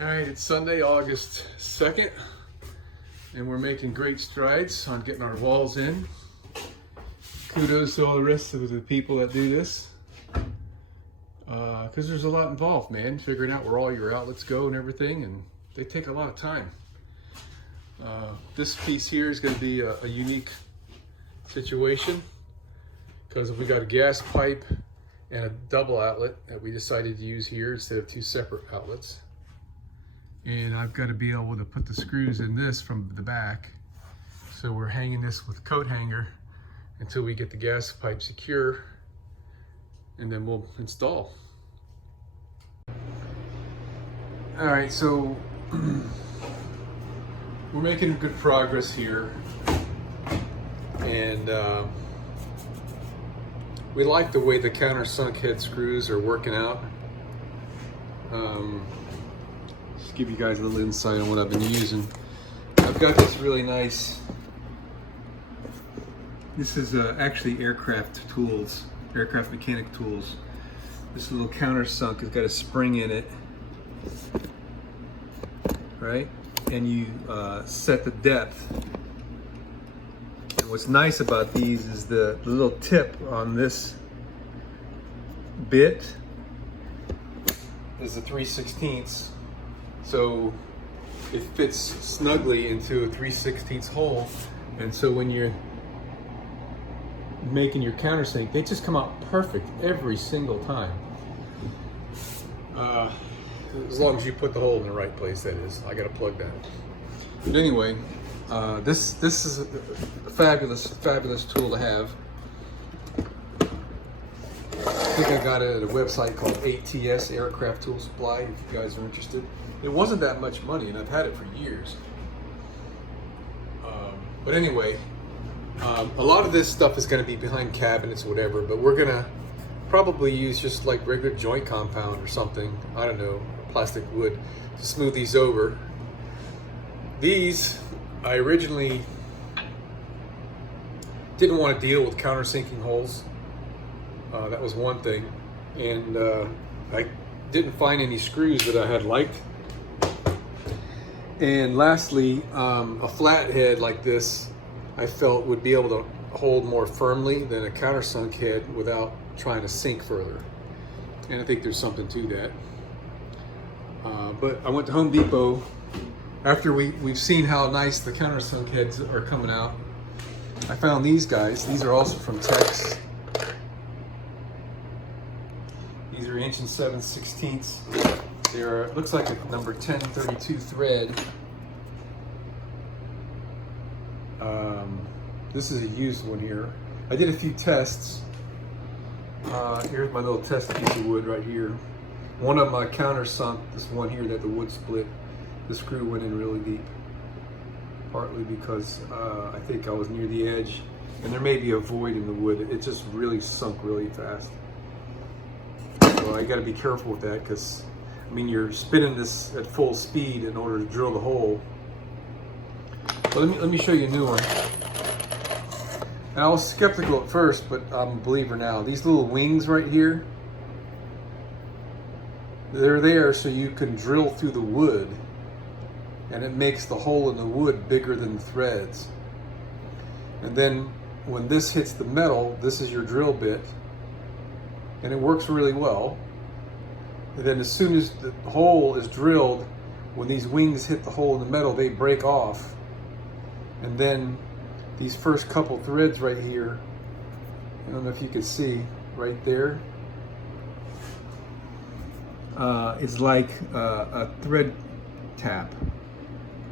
All right, it's Sunday, August 2nd, and we're making great strides on getting our walls in. Kudos to all the rest of the people that do this, because there's a lot involved, man, figuring out where all your outlets go and everything, and they take a lot of time. This piece here is going to be a unique situation, because we got a gas pipe and a double outlet that we decided to use here instead of two separate outlets. And I've got to be able to put the screws in this from the back. So we're hanging this with a coat hanger until we get the gas pipe secure, and then we'll install. All right, so we're making good progress here. And we like the way the countersunk head screws are working out. Just give you guys a little insight on what I've been using. I've got this really nice, this is actually aircraft tools, aircraft mechanic tools. This little countersunk has got a spring in it, right? And you set the depth. And what's nice about these is the little tip on this bit is a 3/16. So it fits snugly into a 3/16 hole. And so when you're making your countersink, they just come out perfect every single time. As long as you put the hole in the right place, that is. I gotta plug that. But anyway, this is a fabulous tool to have. I think I got it at a website called ATS, Aircraft Tool Supply, if you guys are interested. It wasn't that much money, and I've had it for years. But anyway, a lot of this stuff is going to be behind cabinets or whatever, but we're going to probably use just like regular joint compound or something, I don't know, plastic wood, to smooth these over. These, I originally didn't want to deal with countersinking holes. That was one thing. And I didn't find any screws that I had liked. And lastly, a flathead like this, I felt would be able to hold more firmly than a countersunk head without trying to sink further. And I think there's something to that. But I went to Home Depot after we've seen how nice the countersunk heads are coming out. I found these guys. These are also from Tex. These are 1 7/16. They're, looks like a number 1032 thread. This is a used one here. I did a few tests. Here's my little test piece of wood right here. One of my countersunk, this one here that the wood split, the screw went in really deep. Partly because I think I was near the edge, and there may be a void in the wood. It just really sunk really fast. So I got to be careful with that, because I mean, you're spinning this at full speed in order to drill the hole. But let me show you a new one. And I was skeptical at first, but I'm a believer now. These little wings right here, they're there so you can drill through the wood, and it makes the hole in the wood bigger than the threads. And then when this hits the metal, this is your drill bit, and it works really well. And then as soon as the hole is drilled, when these wings hit the hole in the metal, they break off. And then these first couple threads right here, I don't know if you can see right there, it's like a thread tap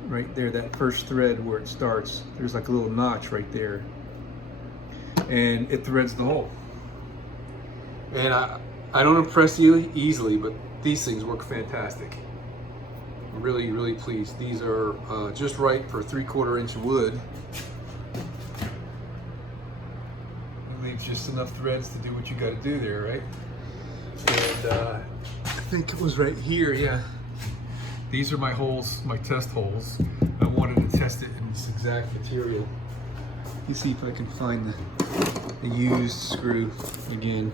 right there. That first thread where it starts, there's like a little notch right there, and it threads the hole. And I don't impress you easily, but these things work fantastic. I'm really pleased. These are just right for 3/4 inch wood. It leaves just enough threads to do what you got to do there, right? And I think it was right here, yeah. These are my holes, my test holes. I wanted to test it in this exact material. Let me see if I can find the used screw again.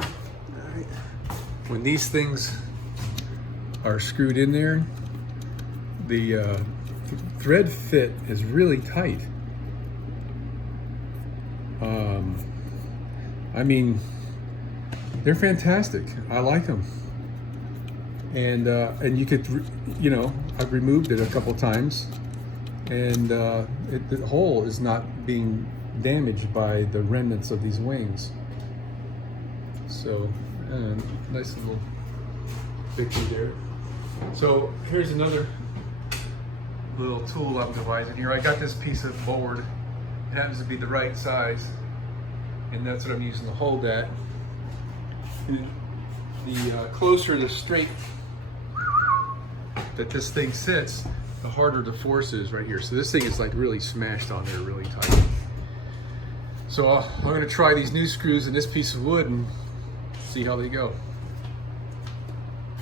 All right. When these things are screwed in there, the thread fit is really tight. I mean, they're fantastic. I like them. And you could, you know, I've removed it a couple times, and the hole is not being damaged by the remnants of these wings. So, nice little victory there. So here's another little tool I'm devising here. I got this piece of board. It happens to be the right size, and that's what I'm using to hold that. And the closer the straight that this thing sits, the harder the force is right here. So this thing is like really smashed on there really tight. So I'm going to try these new screws in this piece of wood and see how they go.